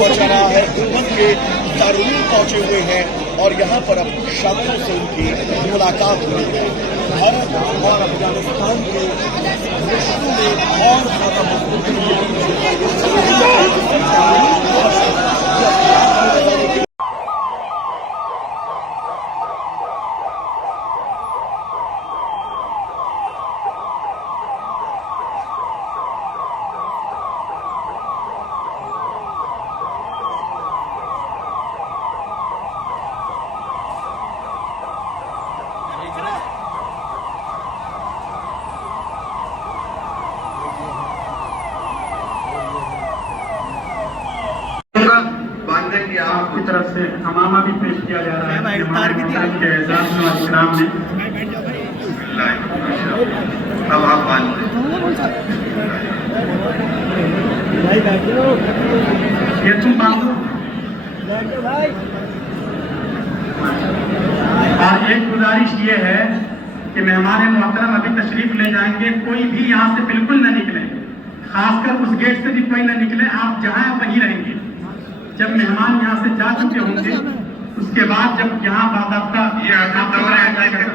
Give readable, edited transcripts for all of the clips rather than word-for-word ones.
हुआ जा रहा है। देवबंद के दारुल पहुंचे हुए हैं और यहाँ पर अब शामिलों से उनकी मुलाकात हुई है। भारत और अफगानिस्तान के रिश्तों में और ज्यादा मजबूत आपकी तरफ से हमामा भी पेश किया जा रहा है के एजाज में इकराम में। अब आप ये तुम बांधो। और एक गुजारिश ये है कि मेहमान मोहतरम अभी तशरीफ ले जाएंगे, कोई भी यहाँ से बिल्कुल न निकले, खासकर उस गेट से भी कोई न निकले। आप जहाँ वहीं रहेंगे। जब मेहमान यहाँ से जा चुके होंगे उसके बाद जब यहाँ बाकायदा ये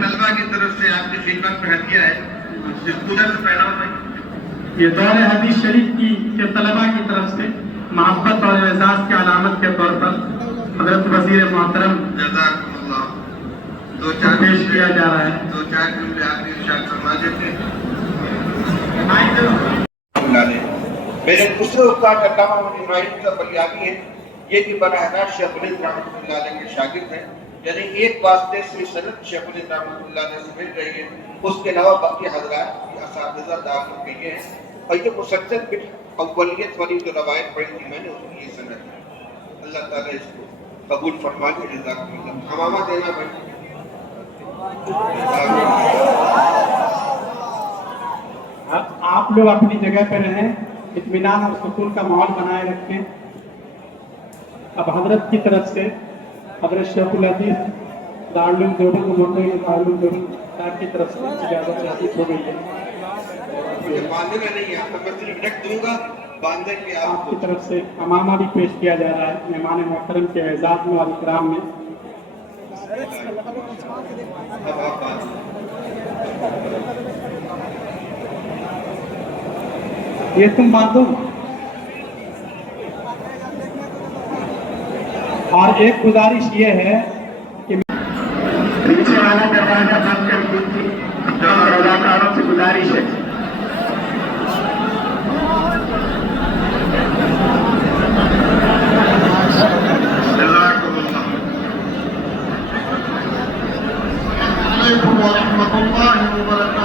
तलबा की तरफ से आपकी खिदमत में हदिया है, पूजा से पहला ये दौरे हदीस शरीफ की के तलबा की तरफ से मोहब्बत और एजाज की अलामत के तौर पर हजरत वजीर मोहतरम पेश किया जा रहा है। 2-4 जुमले आपने इरशाद फरमा देते। मेरे दूसरे उस्ताद अल्लामा इब्राहिम का बलियानी है, ये भी बराह शेखुल रहमतुल्लाह अलैह के शागिर्द हैं। यानी एक वास्ते से सनद शेखुल रहमतुल्लाह अलैह से मिल रही है, उसके अलावा बाकी हजरात असातिज़ा दाखिल किए हैं। और ये मुसलसल बिल अव्वलियत वाली जो रवायत पढ़ी थी मैंने, उसकी ये सनद है। अल्लाह ताला इसको कबूल फरमा ले। जज़ाकुमुल्लाह। हमामा देना भाई। आप लोग अपनी जगह पर रहें, इत्मीनान और सुकून का माहौल बनाए रखें। अब हजरत की तरफ से हजरत शेखुल अजीज दारुल देवबंद साहब की तरफ से इजाजत हासिल हो गई है। बांधना नहीं है, तो मैं सिर्फ रख दूंगा, बांधे के आपकी तरफ से हमामा भी पेश किया जा रहा है मेहमान मोहतरम के एजाज में और इकराम में। ये तुम बांधो। और एक गुजारिश ये है कि पीछे वाला दरवाजा बंद कर दीजिए, रज़ाकारों से गुजारिश है। अस्सलामु अलैकुम व रहमतुल्लाहि व बरकातहू।